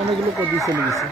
অনেকগুলো পদে চলে গেছে।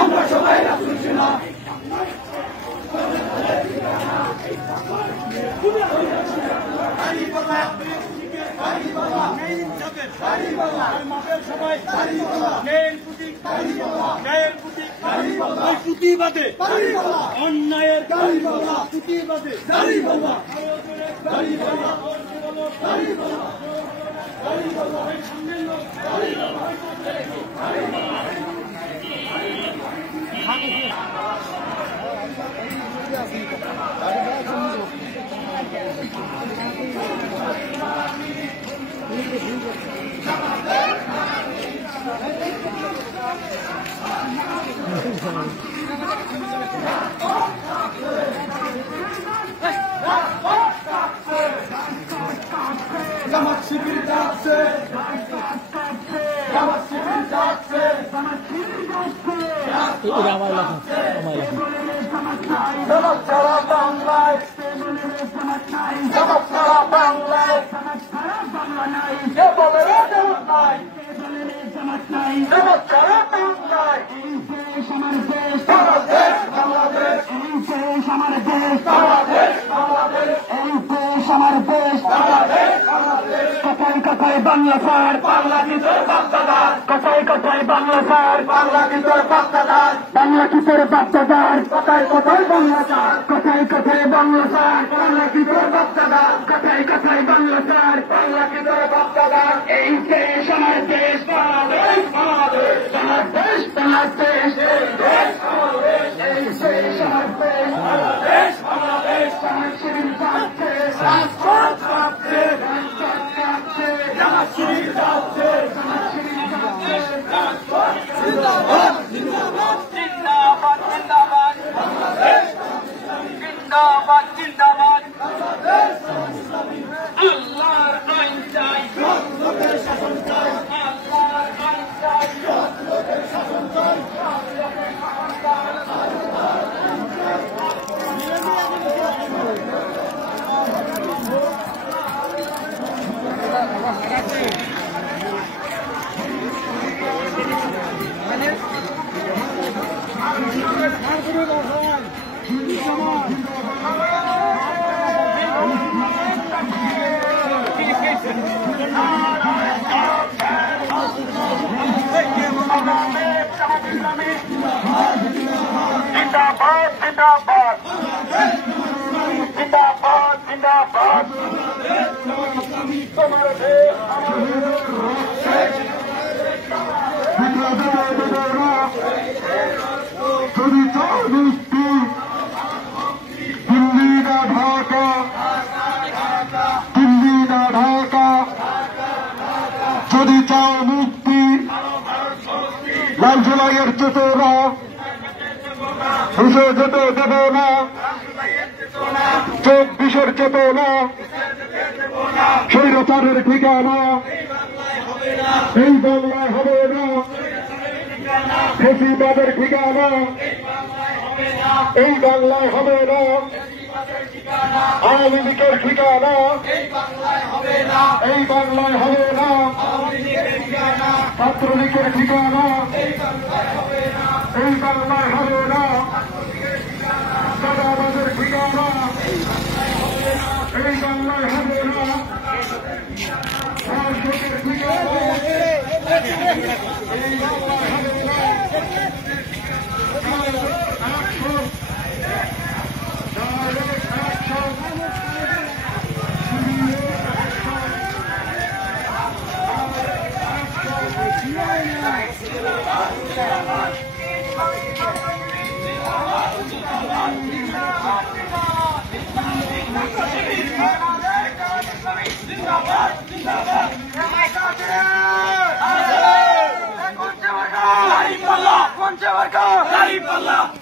আমরা সবাই রাখছি না প্রতিবাদে অন্যায়ের প্রতিবাদে জামাত শিবির যাচ্ছে জামাত সারা বাংলায় জামাত সারা বাংলায় জামাত সারা বাংলায় বাংলাদেশ বাংলাদেশ আমার দেশ বাংলাদেশ বাংলাদেশ এই দেশ আমার দেশ বাংলাদেশ বাংলাদেশ কোথায় কোথায় বাংলা স্যার বাংলা কিশোর বাচ্চাদার কোথায় কোথায় বাংলা স্যার বাংলা কিশোর বাচ্চাদার বাংলা কিশোর বাচ্চাদার কোথায় কোথায় বাংলা স্যার কোথায় কোথায় বাংলা স্যার বাংলা কিশোর বাচ্চাদার কোথায় কোথায় বাংলা স্যার বাংলা কিশোর বাচ্চাদার এই দেশ আমার দেশ বাংলাদেশ বাংলাদেশ বাংলাদেশ বাংলাদেশ এই দেশ বাংলাদেশ এই দেশ আমার দেশ বাংলাদেশ বাংলাদেশ জামাত শিবির যাচ্ছে রাজপথ যাচ্ছে জামাত শিবির যাচ্ছে জামাত শিবির যাচ্ছে রাজপথ জিন্দাবাদ জিন্দাবাদ জিন্দাবাদ জিন্দাবাদ বাংলাদেশ জিন্দাবাদ জিন্দাবাদ বাংলাদেশ আল্লাহর আইন চাই লোকের শাসন চাই আল্লাহর আইন চাই লোকের শাসন চাই জিন্দাবাদ জিন্দাবাদ জিন্দাবাদ জিন্দাবাদ তোমার দেশ যদি চাও মুক্তি দিল্লি না ঢাকা দিল্লি না ঢাকা যদি চাও মুক্তি লাল জুলাইয়ের চেতনা মুছে যেতে দেব না 24-এর চেতনা স্বৈরাচারের ঠিকানা এই বাংলায় হবে না, ফেসিবাদের ঠিকানা এই বাংলায় হবে না, আওয়ামী লীগের ঠিকানা এই বাংলায় হবে না, ছাত্রলীগের ঠিকানা এই বাংলায় হবে না, দাদাবাদের ঠিকানা এই বাংলায় হবে না, রাজনীতির ঠিকানা এই বাংলায় হবে না। Gariballah!